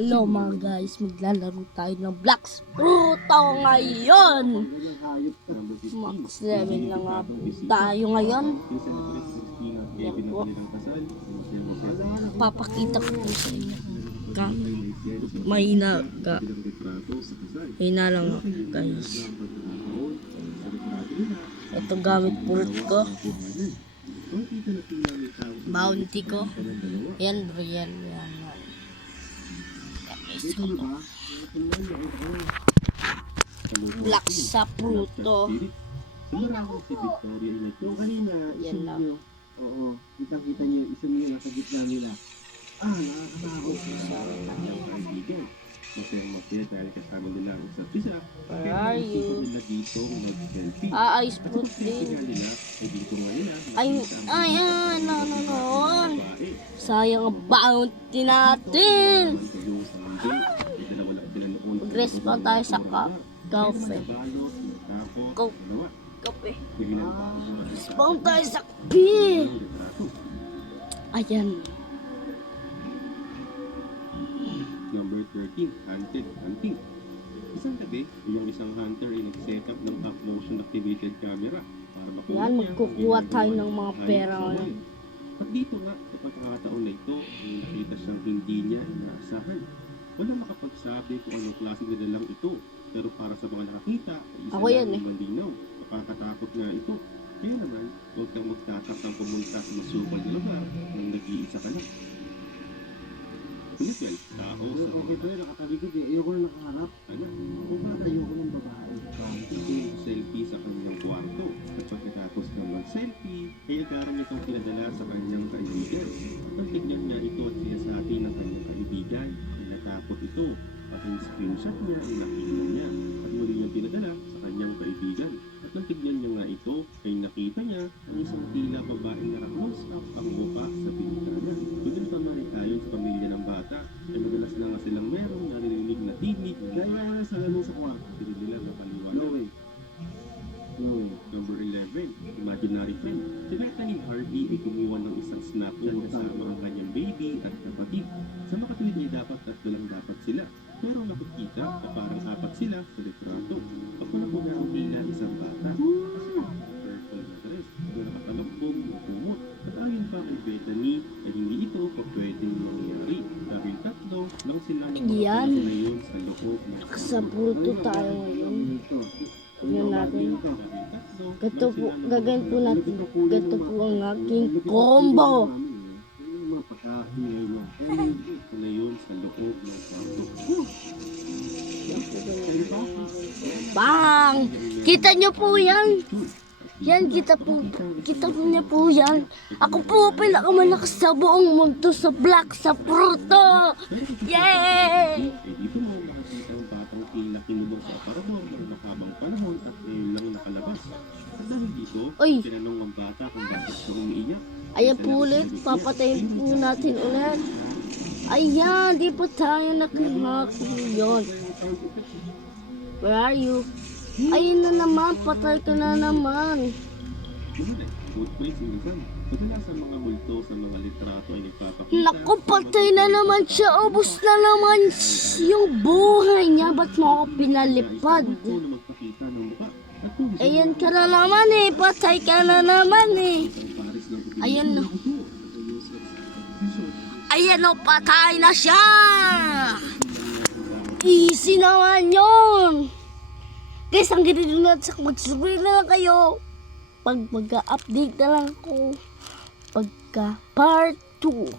Hello mga guys, maglalaro tayo ng Blocks Fruto ngayon. Max 7 na nga po tayo ngayon. Yan po. Papakita ko po sa inyo. Mahina lang ako guys. Ito gamit pulot ko. Bounty ko. Yan bro, yan. Black sa Pluto. Yan lang. Oo, kita-kita niyo, isa niyo nasa gitna nila. Nakakatawa sa kaibigan. Masaya dahil kasama nila ang isa't isa. Where are you? Ice fruit din. No. Sayang ang bounty natin. Mag-respawn tayo sa cafe. Kape. Respawn tayo sa kape. Ayan. Number 13, hunting. Isang gabi, yung isang hunter ay nag-set up ng top motion activated camera para makuha Yan, magkukuha tayo ng mga pera ngayon. At dito nga, sa pagkakataon na ito, ay nakita siyang hindi niya inaasahan. Walang makapagsabi kung anong klaseng nilalang ito, pero para sa mga nakakita, ay isa lang malinaw. Nakakatakot nga ito. Kaya naman, huwag kang magtatakang pumunta sa masupal na lugar nang nag-iisa ka lang. Pinasel, tao sa mga nakatalikod eh. Ayoko na nakaharap. Kung baka ayoko ng babae. Ito yung selfie sa kanyang kwarto. At pagkatapos ng mag-selfie, ay agaran itong pinadala sa kanyang kaibigan. At tignan niya ito at sinasati ng kanyang kaibigan. Natakot ito. At yung screenshot niya ay nakita niya. At muli niyang pinadala sa kanyang kaibigan. At nang tignan niya nga ito, ay nakita niya ang isang tila babaeng naka-close up ang mukha sa bintana. Doon pa maritayon sa pamilya ng bata, ay madalas na nga silang merong naririnig na tinig. Gaya na sa lamang sa kwarto. Hindi nila napaliwanag. No way. Number 11, imaginary friend. Si Bethany Harvey ay kumuha ng isang snapchat kasama ang kanyang baby at kapatid. Sa makatuwid ay dapat tatlo lang dapat sila. Pero nakikita na parang apat sila sa litrato. Ako na po nga ang tila isang bata. Purple na dress, na nakatalakbog na kumot. At ayon pa kay Bethany, ay hindi ito pa pwedeng mangyari. Dahil tatlo lang sila Yan. ngayon sa loob ng Sa Pluto tayo ngayon. Tignan natin. Ganito po, gagawin po natin. Ganito po ang aking combo. Ngayon sa loob ng kwarto. Bang! Kita nyo po yan. Yan, kita niyo po yan. Ako po pinakamalakas sa buong mundo sa Black sa Fruto. Yay! Dito mo makikita ang batang tila kinulong sa aparador ng mahabang panahon at ngayon lang nakalabas. At dahil dito, tinanong ang bata kung bakit siya umiiyak. Ayan po ulit, papatayin po natin ulit. Ayan, di po tayo nakahaki yun. Where are you? Ayun na naman, patay ka na naman. Kadalasan mga multo sa mga litrato ay nagpapakita. Naku, patay na naman siya. Ubus na naman yung buhay niya. Ba't mo ako pinalipad? Ayan ka na naman eh. Patay ka na naman eh. Ayan na. Ayan o, patay na siya. Easy naman yun. Guys, ang ganito na mag-subscribe na lang kayo. Pag mag-update na lang ko. Pagka part 2.